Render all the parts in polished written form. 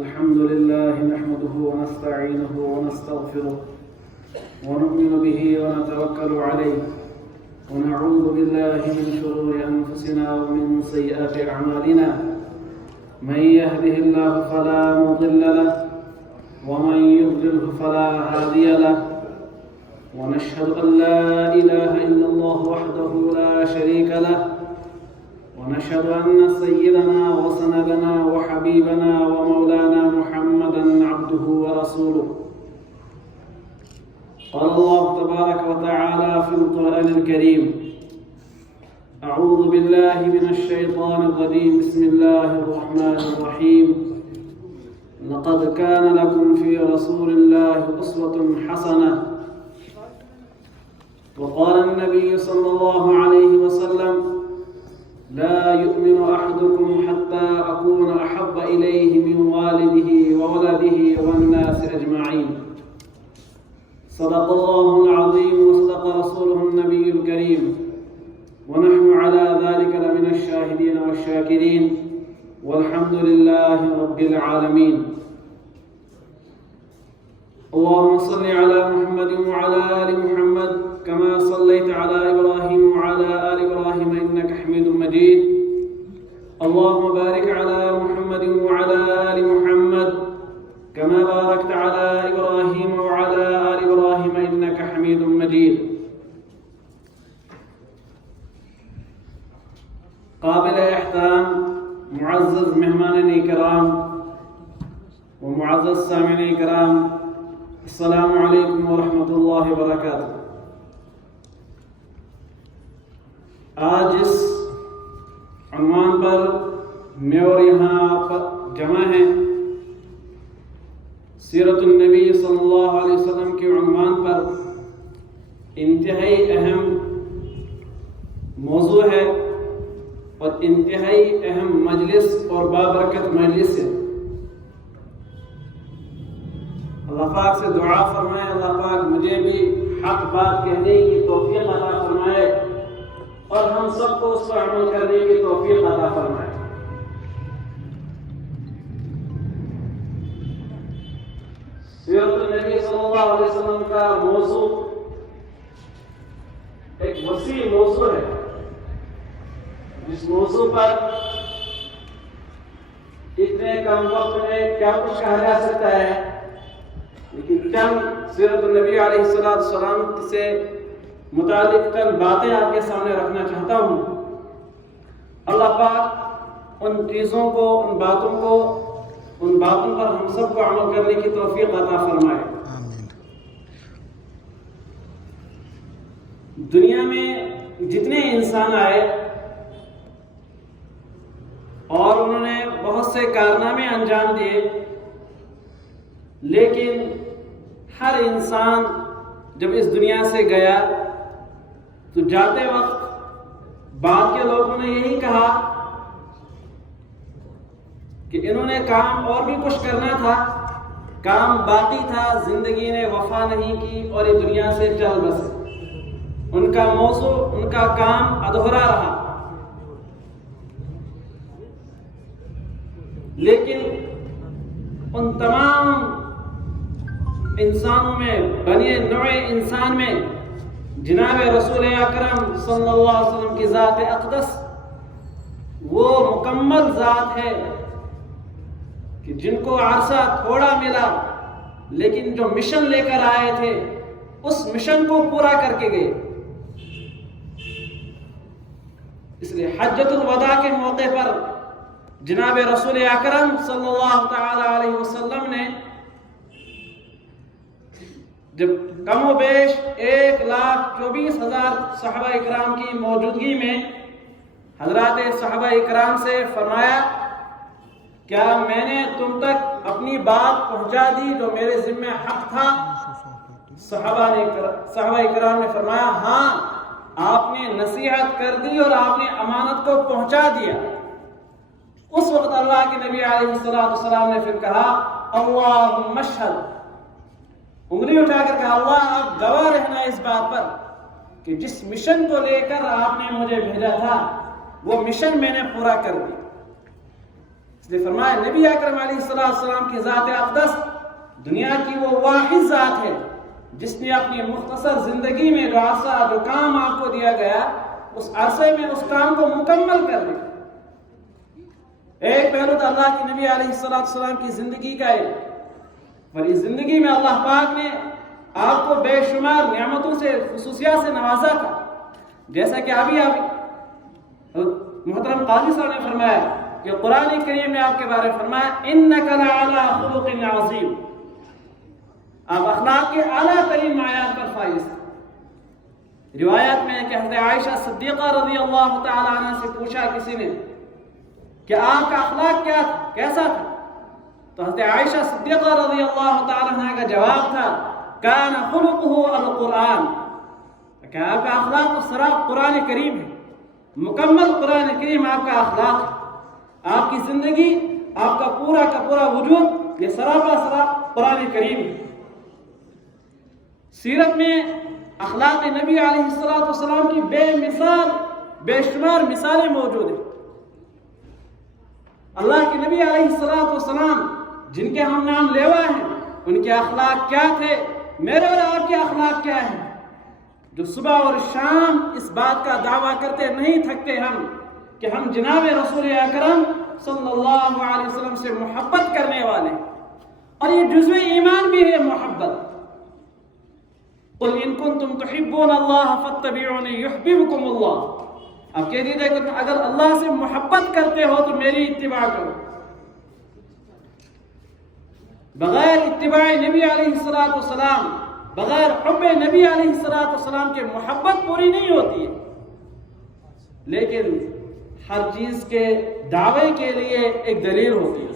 الحمد لله نحمده ونستعينه ونستغفره ونؤمن به ونتوكل عليه ونعوذ بالله من شرور أنفسنا ومن سيئات أعمالنا من يهده الله فلا مضل له ومن يضلله فلا هادي له ونشهد أن لا إله إلا الله وحده لا شريك له ونشهد أن سيدنا وسندنا وحبيبنا ومولانا محمدا عبده ورسوله. قال الله تبارك وتعالى في القرآن الكريم: أعوذ بالله من الشيطان الرجيم، بسم الله الرحمن الرحيم. لقد كان لكم في رسول الله أسوة حسنة. وقال النبي صلى الله عليه وسلم: لا يؤمن أحدكم حتى أكون أحب إليه من والده وولده والناس أجمعين. صدق الله العظيم وصدق رسوله النبي الكريم، ونحن على ذلك لمن الشاهدين والشاكرين، والحمد لله رب العالمين. اللهم صل على محمد وعلى آل محمد كما صليت على إبراهيم وعلى آل إبراهيم إنك حميد مجيد. اللهم بارك على محمد وعلى آل محمد كما باركت على إبراهيم وعلى آل إبراهيم إنك حميد مجيد. قابل احترام معزز مہمان کرام و معزز سامعین کرام، السلام علیکم ورحمۃ اللہ وبرکاتہ. آج اس عنوان پر میں اور یہاں پر جمع ہیں، سیرت النبی صلی اللہ علیہ وسلم کے عنوان پر انتہائی اہم موضوع ہے اور انتہائی اہم مجلس اور بابرکت مجلس ہے. اللہ پاک سے دعا فرمائے اللہ پاک مجھے بھی حق بات کہنے کی توفیق عطا فرمائے اور ہم سب کو اس پر عمل کرنے کی توفیق عطا فرمائے. سیرت النبی صلی اللہ علیہ وسلم کا موضوع ایک وسیع موضوع ہے، جس موضوع پر اتنے کم وقت میں کیا کچھ کہا جا سکتا ہے، لیکن چند سیرت النبی علیہ السلام سے متعلق چند باتیں آپ کے سامنے رکھنا چاہتا ہوں. اللہ پاک ان چیزوں کو، ان باتوں پر ہم سب کو عمل کرنے کی توفیق عطا فرمائے. دنیا میں جتنے انسان آئے اور انہوں نے بہت سے کارنامے انجام دیے، لیکن ہر انسان جب اس دنیا سے گیا تو جاتے وقت بعد کے لوگوں نے یہی کہا کہ انہوں نے کام اور بھی کچھ کرنا تھا، کام باقی تھا، زندگی نے وفا نہیں کی اور یہ دنیا سے چل بسے. ان کا موضوع، ان کا کام ادھورا رہا. لیکن ان تمام انسانوں میں، بنی نوع انسان میں جناب رسول اکرم صلی اللہ علیہ وسلم کی ذات اقدس وہ مکمل ذات ہے کہ جن کو عرصہ تھوڑا ملا لیکن جو مشن لے کر آئے تھے اس مشن کو پورا کر کے گئے. اس لیے حجۃ الوداع کے موقع پر جناب رسول اکرم صلی اللہ تعالی علیہ وسلم نے جب کم و بیش 1,24,000 صحابہ اکرام کی موجودگی میں حضرات صحابہ اکرام سے فرمایا: کیا میں نے تم تک اپنی بات پہنچا دی جو میرے ذمہ حق تھا؟ صحابہ اکرام نے فرمایا: ہاں، آپ نے نصیحت کر دی اور آپ نے امانت کو پہنچا دیا. اس وقت اللہ کے نبی علیہ السلام نے پھر کہا: اللہم اشہد، انگلی اٹھا کر کہا اللہ آپ گواہ رہنا اس بات پر کہ جس مشن کو لے کر آپ نے مجھے بھیجا تھا وہ مشن میں نے پورا کر دیا. اس نے فرمایا نبی اکرم علیہ السلام کی ذات اقدس دنیا کی وہ واحد ذات ہے جس نے اپنی مختصر زندگی میں جو عرصہ جو کام آپ کو دیا گیا اس عرصے میں اس کام کو مکمل کر دیا۔ ایک پہلو تو اللہ کے نبی علیہ السلام کی زندگی کا ہے، اور اس زندگی میں اللہ پاک نے آپ کو بے شمار نعمتوں سے خصوصیات سے نوازا تھا، جیسا کہ ابھی محترم قاضی صاحب نے فرمایا کہ قرآن کریم نے آپ کے بارے میں فرمایا اِنَّكَ لَعَلَىٰ خُلُقٍ عَظِيمٍ، آپ اخلاق کے اعلیٰ ترین معیار پر فائز تھے۔ روایت میں ہے کہ حضرت عائشہ صدیقہ رضی اللہ تعالی عنہ سے پوچھا کسی نے کہ آپ کا اخلاق کیا تھا، کیسا تھا؟ تو حضرت عائشہ صدیقہ رضی اللہ تعالی عنہ کا جواب تھا کان خلقہ القرآن، کہ آپ کا اخلاق تو صرف قرآن کریم ہے، مکمل قرآن کریم آپ کا اخلاق ہے، آپ کی زندگی، آپ کا پورا وجود یہ سراپا قرآن کریم ہے۔ سیرت میں اخلاق نبی علیہ السلام کی بے شمار مثالیں موجود ہیں۔ اللہ کے نبی علیہ السلام جن کے ہم نام لیوا ہیں ان کے اخلاق کیا تھے، میرے اور آپ کے اخلاق کیا ہیں، جو صبح اور شام اس بات کا دعویٰ کرتے نہیں تھکتے ہم کہ ہم جناب رسول اکرم صلی اللہ علیہ وسلم سے محبت کرنے والے، اور یہ جزو ایمان بھی ہے محبت۔ قل ان کنتم تحبون اللہ فاتبعونی یحببکم اللہ، آپ کہہ دیجئے کہ اگر اللہ سے محبت کرتے ہو تو میری اتباع کرو۔ بغیر اتباع نبی علیہ السلام، بغیر حب نبی علیہ السلام کے محبت پوری نہیں ہوتی ہے، لیکن ہر چیز کے دعوے کے لیے ایک دلیل ہوتی ہے۔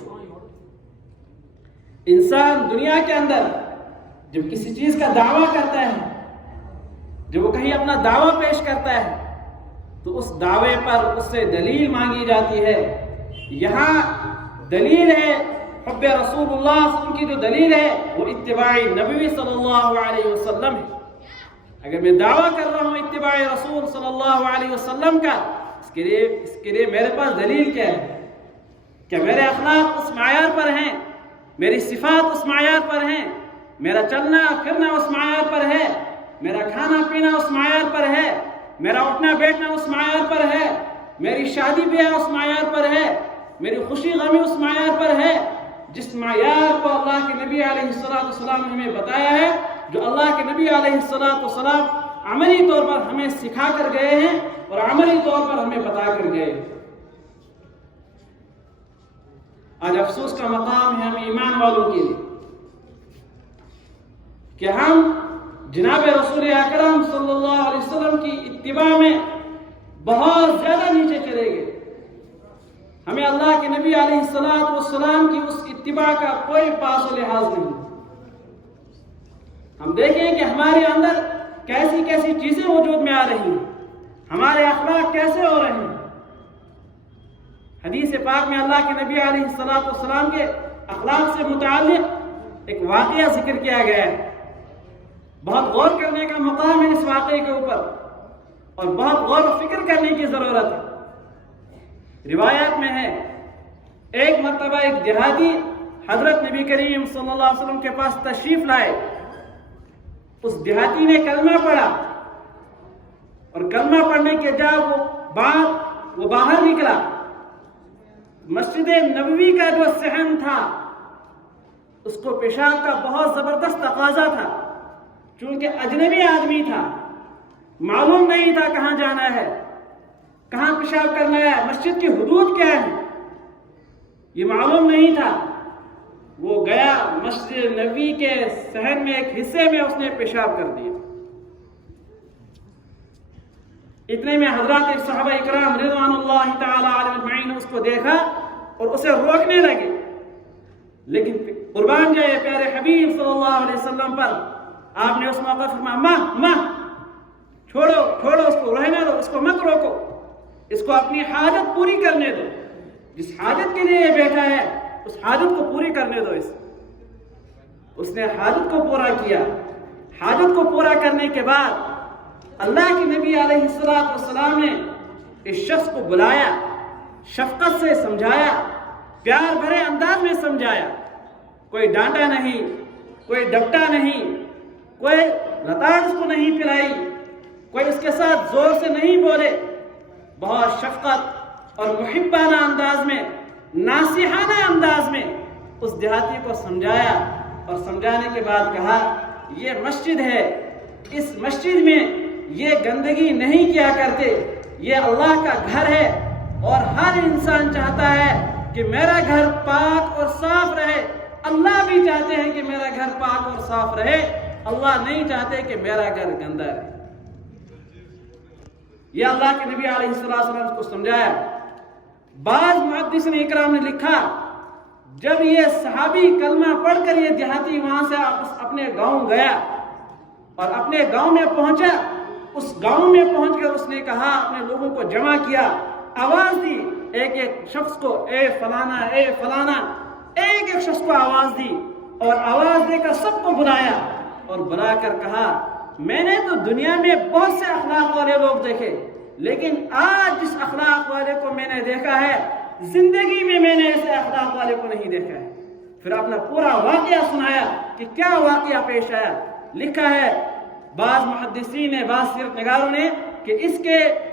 انسان دنیا کے اندر جب کسی چیز کا دعویٰ کرتا ہے، جب وہ کہیں اپنا دعویٰ پیش کرتا ہے تو اس دعوے پر اس سے دلیل مانگی جاتی ہے۔ یہاں دلیل ہے حب رسول اللہ صلی اللہ علیہ وسلم کی، جو دلیل ہے وہ اتباع نبی صلی اللہ علیہ وسلم ہے۔ اگر میں دعویٰ کر رہا ہوں اتباع رسول صلی اللہ علیہ وسلم کا، اس کے لیے میرے پاس دلیل کیا ہے؟ کیا میرے اخلاق اس معیار پر ہیں، میری صفات اس معیار پر ہیں، میرا چلنا پھرنا اس معیار پر ہے، میرا کھانا پینا اس معیار پر ہے، میرا اٹھنا بیٹھنا اس معیار پر ہے، میری شادی بیاہ اس معیار پر ہے، میری خوشی غمی اس معیار پر ہے، جس معیار کو اللہ کے نبی علیہ السلام نے ہمیں بتایا ہے، جو اللہ کے نبی علیہ السلام عملی طور پر ہمیں سکھا کر گئے ہیں اور عملی طور پر ہمیں بتا کر گئے۔ آج افسوس کا مقام ہے ہم ایمان والوں کے لیے کہ ہم جناب رسول اکرم صلی اللہ علیہ وسلم کی اتباع میں بہت زیادہ نیچے چلے گئے۔ ہمیں اللہ کے نبی علیہ السلام کی اس اتباع کا کوئی پاس و لحاظ نہیں۔ ہم دیکھیں کہ ہمارے اندر کیسی کیسی چیزیں وجود میں آ رہی ہیں، ہمارے اخلاق کیسے ہو رہے ہیں۔ حدیث پاک میں اللہ کے نبی علیہ السلام کے اخلاق سے متعلق ایک واقعہ ذکر کیا گیا ہے۔ بہت غور کرنے کا مقام ہے اس واقعے کے اوپر، اور بہت غور و فکر کرنے کی ضرورت ہے۔ روایات میں ہے ایک مرتبہ ایک دیہاتی حضرت نبی کریم صلی اللہ علیہ وسلم کے پاس تشریف لائے۔ اس دیہاتی نے کلمہ پڑھا، اور کلمہ پڑھنے کے جب وہ باہر نکلا، مسجد نبوی کا جو صحن تھا اس کو پیشاب کا بہت زبردست تقاضا تھا، چونکہ اجنبی آدمی تھا، معلوم نہیں تھا کہاں جانا ہے، کہاں پیشاب کرنا ہے، مسجد کی حدود کیا ہے، یہ معلوم نہیں تھا۔ وہ گیا مسجد نبوی کے صحن میں ایک حصے میں اس نے پیشاب کر دیا۔ اتنے میں حضرات صحابہ اکرام رضوان اللہ تعالی علیہم اجمعین اس کو دیکھا اور اسے روکنے لگے، لیکن قربان جائے پیارے حبیب صلی اللہ علیہ وسلم پر، آپ نے اس موقع فرمایا ماں چھوڑو اس کو، رہنے دو، اس کو مت روکو، اس کو اپنی حاجت پوری کرنے دو، جس حاجت کے لیے یہ بیٹھا ہے اس حاجت کو پوری کرنے دو۔ اس نے حاجت کو پورا کیا۔ حاجت کو پورا کرنے کے بعد اللہ کے نبی علیہ السلام نے اس شخص کو بلایا، شفقت سے سمجھایا پیار بھرے انداز میں سمجھایا، کوئی ڈانٹا نہیں، کوئی ڈپٹا نہیں، کوئی لتاڑ اس کو نہیں پلائی، کوئی اس کے ساتھ زور سے نہیں بولے، بہت شفقت اور محبانہ انداز میں، ناصحانہ انداز میں اس دیہاتی کو سمجھایا، اور سمجھانے کے بعد کہا یہ مسجد ہے، اس مسجد میں یہ گندگی نہیں کیا کرتے، یہ اللہ کا گھر ہے، اور ہر انسان چاہتا ہے کہ میرا گھر پاک اور صاف رہے، اللہ بھی چاہتے ہیں کہ میرا گھر پاک اور صاف رہے، اللہ نہیں چاہتے کہ میرا گھر گندا رہے۔ یہ اللہ کے نبی علیہ السلام کو سمجھایا۔ بعض محدثین اکرام نے لکھا جب یہ صحابی کلمہ پڑھ کر یہ دیہاتی وہاں سے اپنے گاؤں گیا اور اپنے گاؤں میں پہنچا، اس گاؤں میں پہنچ کر اس نے کہا، اپنے لوگوں کو جمع کیا، آواز دی، ایک ایک شخص کو اے فلانا اے فلانا، ایک ایک شخص کو آواز دی، اور آواز دے کر سب کو بلایا، اور بلا کر کہا میں نے تو دنیا میں بہت سے اخلاق والے لوگ دیکھے، لیکن آج جس اخلاق والے کو میں نے دیکھا ہے زندگی میں نے ایسے اخلاق والے کو نہیں دیکھا ہے۔ پھر اپنا پورا واقعہ سنایا کہ کیا واقعہ پیش آیا۔ لکھا ہے بعض محدثین نے، بعض سیرت نگاروں نے، کہ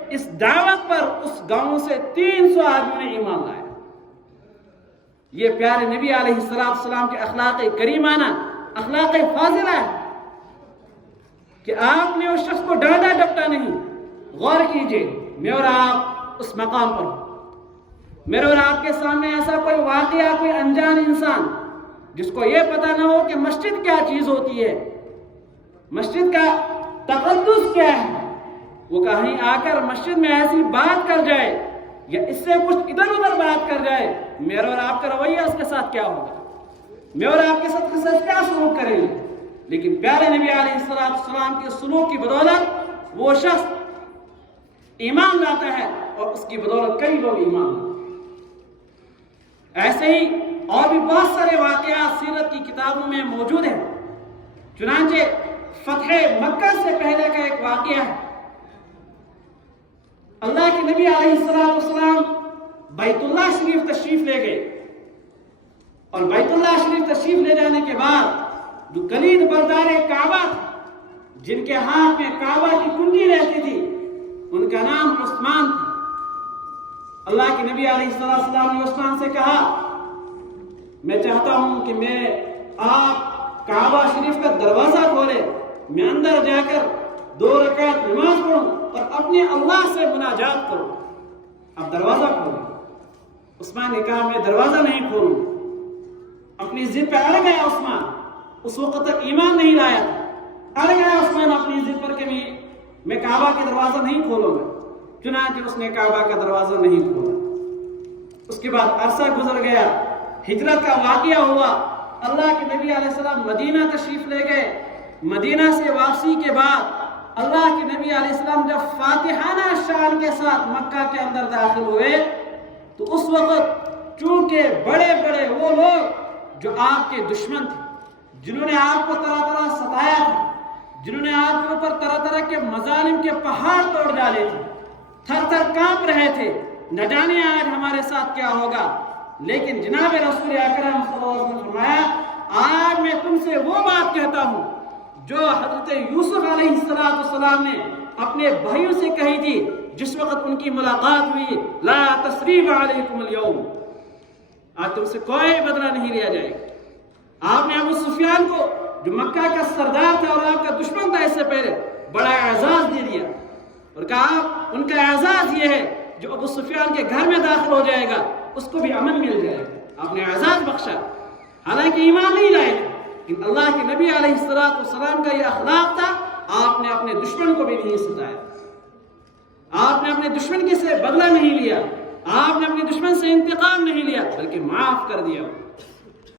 اس دعوت پر اس گاؤں سے 300 آدمی نے ایمان لایا۔ یہ پیارے نبی علیہ السلام کے اخلاق کریمانہ، اخلاق فاضلہ ہے کہ آپ نے اس شخص کو ڈانٹا ڈپٹا نہیں۔ غور کیجئے، میں اور آپ اس مقام پر ہوں، میرے اور آپ کے سامنے ایسا کوئی واقعہ، کوئی انجان انسان جس کو یہ پتہ نہ ہو کہ مسجد کیا چیز ہوتی ہے، مسجد کا تقدس کیا ہے، وہ کہیں آ کر مسجد میں ایسی بات کر جائے یا اس سے کچھ ادھر ادھر بات کر جائے، میرا اور آپ کا رویہ اس کے ساتھ کیا ہوگا، میں اور آپ کے ساتھ کیا سلوک کریں گے؟ لیکن پیارے نبی علیہ السلام کے سلوک کی بدولت وہ شخص ایمان لاتا ہے، اور اس کی بدولت کئی لوگ ایمان لاتے ہیں۔ ایسے ہی اور بھی بہت سارے واقعات سیرت کی کتابوں میں موجود ہیں۔ چنانچہ فتح مکہ سے پہلے کا ایک واقعہ ہے۔ اللہ کے نبی علیہ السلام بیت اللہ شریف تشریف لے گئے، اور بیت اللہ شریف تشریف لے جانے کے بعد جو کلید بردار کعبہ تھے، جن کے ہاتھ میں کعبہ کی کنجی رہتی تھی، ان کا نام عثمان تھا۔ اللہ کے نبی علیہ السلام نے عثمان سے کہا میں چاہتا ہوں کہ آپ کعبہ شریف کا دروازہ کھولے، میں اندر جا کر 2 رکعت نماز پڑھوں اور اپنے اللہ سے مناجات کروں، اب دروازہ کھولیں۔ عثمان نے کہا میں دروازہ نہیں کھولوں، اپنی ضد پہ اڑ گیا عثمان، اس وقت تک ایمان نہیں لایا تھا، اڑ گیا عثمان اپنی ضد پر کہ میں کعبہ کا دروازہ نہیں کھولوں گا۔ چنانچہ اس نے کعبہ کا دروازہ نہیں کھولا۔ اس کے بعد عرصہ گزر گیا، ہجرت کا واقعہ ہوا، اللہ کے نبی علیہ السلام مدینہ تشریف لے گئے۔ مدینہ سے واپسی کے بعد اللہ کے نبی علیہ السلام جب فاتحانہ شان کے ساتھ مکہ کے اندر داخل ہوئے تو اس وقت چونکہ بڑے بڑے وہ لوگ جو آپ کے دشمن تھے، جنہوں نے آپ کو طرح طرح ستایا تھا، جنہوں نے آپ کے اوپر طرح طرح کے مظالم کے پہاڑ توڑ ڈالے تھے، تھر تھر کانپ رہے تھے، نہ جانے آج ہمارے ساتھ کیا ہوگا، لیکن جناب رسول اکرم صلی اللہ علیہ وسلم نے فرمایا آج میں تم سے وہ بات کہتا ہوں جو حضرت یوسف علیہ السلام نے اپنے بھائیوں سے کہی تھی جس وقت ان کی ملاقات ہوئی، لا تثریب علیکم اليوم، آج تم سے کوئی بدلہ نہیں لیا جائے گا۔ آپ نے ابو سفیان کو جو مکہ کا سردار تھا اور آپ کا دشمن تھا اس سے پہلے بڑا اعزاز دے دیا اور کہا ان کا اعزاز یہ ہے جو ابو سفیان کے گھر میں داخل ہو جائے گا اس کو بھی امن مل جائے گا۔ آپ نے اعزاز بخشا، حالانکہ ایمان نہیں لائے، لیکن اللہ کے نبی علیہ السلام کا یہ اخلاق تھا، آپ نے اپنے دشمن کو بھی نہیں ستایا، آپ نے اپنے دشمن کے سے بدلہ نہیں لیا، آپ نے اپنے دشمن سے انتقام نہیں لیا، بلکہ معاف کر دیا۔